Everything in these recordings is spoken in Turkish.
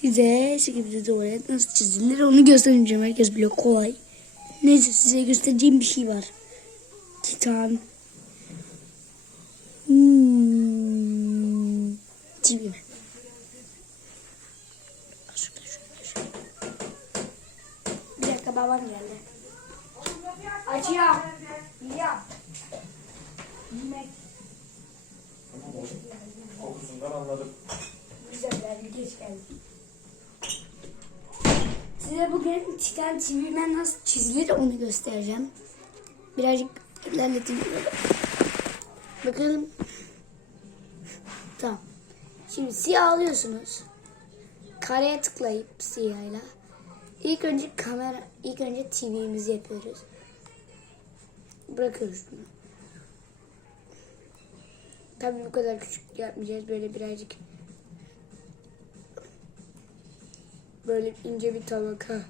Size şekilde tuvalet nasıl çizilir onu göstereceğim. Herkes biliyor kolay. Neyse size göstereceğim bir şey var. Titan. Hmm. Çizgi. Şurada, şurada, şurada. Bir dakika babam geldi. Açıyorum. Biliyorum. Yemek Tamam oğlum. Kokusundan anladım. güzel geldi. Geç geldi. Size bugün Titan TV'den nasıl çizilir onu göstereceğim. Birazcık ilerleteyim. Bakalım. Tamam. Şimdi siyah alıyorsunuz. Kareye tıklayıp siyahla. İlk önce kamera, ilk önce TV'mizi yapıyoruz. Bırakıyoruz bunu. Tabii bu kadar küçük yapmayacağız. Böyle birazcık böyle ince bir tabaka.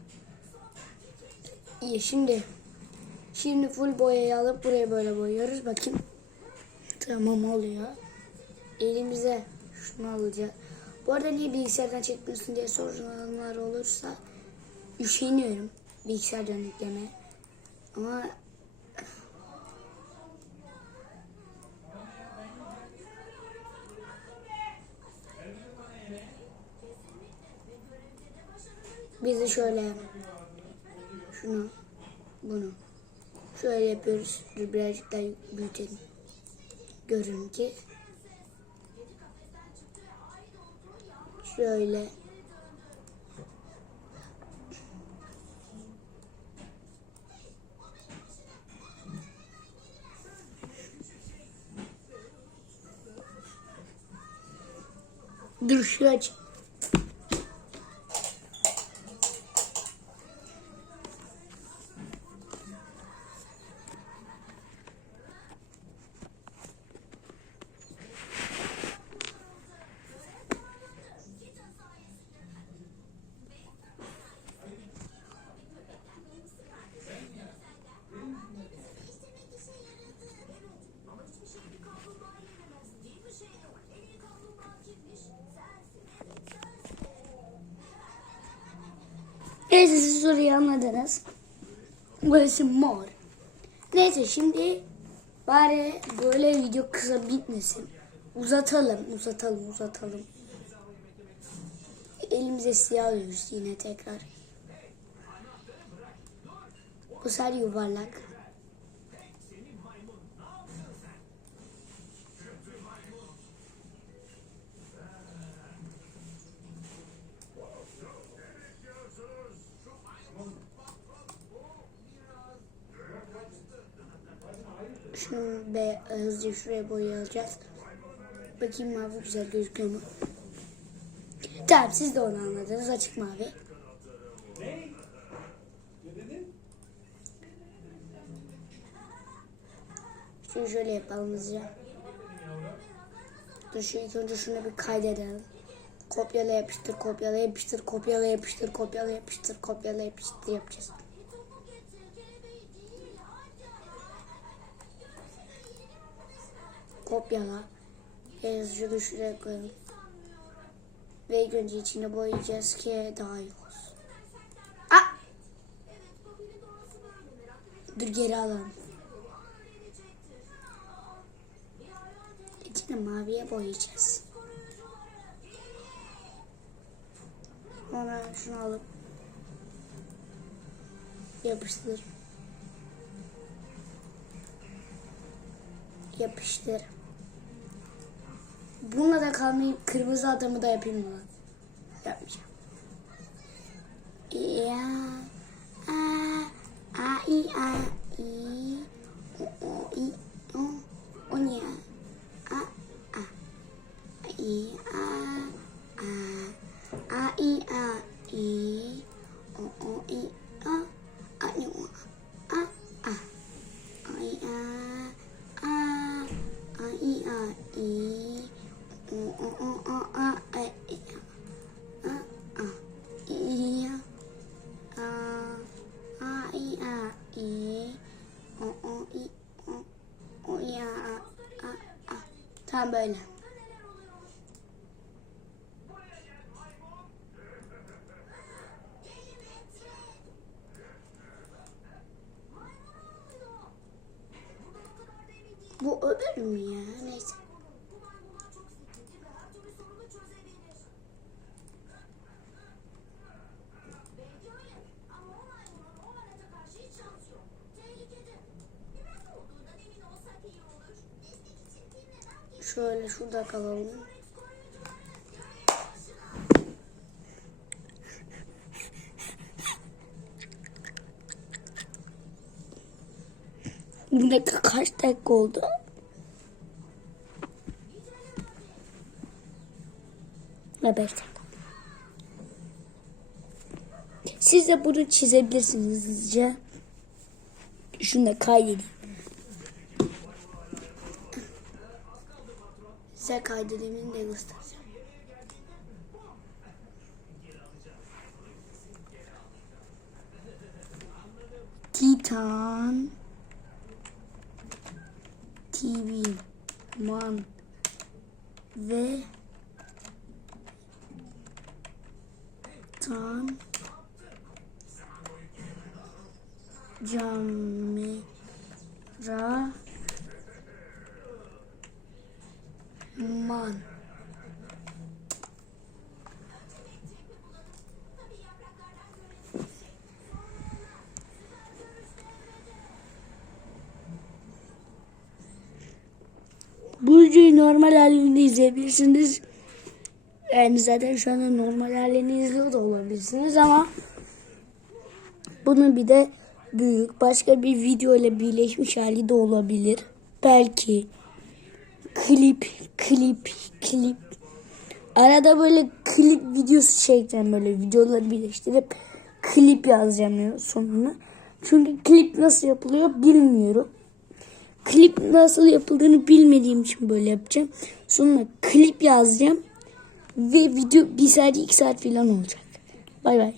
İyi şimdi şimdi full boyayı alıp buraya böyle boyuyoruz. Bakayım. Tamam oluyor. Elimize şunu alacağız. Bu arada niye bilgisayardan çekmiyorsun diye soranlar olursa üşeniyorum bilgisayardan yükleme. Ama biz de şöyle şunu bunu şöyle yapıyoruz. Birazcık daha büyütelim. Görün ki şöyle Dur Neyse siz soruyu anladınız. Burası mor. Neyse şimdi bari böyle video kısa bitmesin. Uzatalım, uzatalım, uzatalım. Elimize siyah alıyoruz yine tekrar. Bu sefer yuvarlak. Şunu be hızlıca şuraya boyayacağız. Bakayım mavi güzel gözüküyor mu? Tamam siz de onu anladınız. Açık mavi. Şimdi şöyle yapalım hızlıca. Dur şu ilk önce şunu bir kaydedelim. Kopyala yapıştır, kopyala yapıştır, kopyala yapıştır, kopyala yapıştır, kopyala yapıştır yapacağız. Kopyala. Yazıcı şuraya koyalım. Ve ilk önce içine boyayacağız ki daha iyi olsun. Aa! Dur geri alalım. İçine maviye boyayacağız. Sonra şunu alıp yapıştır. Yapıştır. Bununla da kalmayıp kırmızı adamı da yapayım mı? Yapmayacağım. Ya a a i a i o o i o o ne ya? A a i a a a i a i Ha böyle. Bu öbür mü ya? Neyse. Şöyle şurada kalalım. Bir dakika kaç dakika oldu? Ve beş dakika. Siz de bunu çizebilirsiniz hızlıca. Şunu da kaydedeyim. Size kaydedeyim de göstereceğim. Titan TV Man ve Tan Camera Man Bu videoyu normal halinde izleyebilirsiniz. Yani zaten şu anda normal halini izliyor da olabilirsiniz ama bunun bir de büyük başka bir video ile birleşmiş hali de olabilir. Belki klip, klip, klip. Arada böyle klip videosu çekeceğim böyle videoları birleştirip klip yazacağım sonuna. Çünkü klip nasıl yapılıyor bilmiyorum. Klip nasıl yapıldığını bilmediğim için böyle yapacağım. Sonra klip yazacağım. Ve video bir saat iki saat falan olacak. Bay bay.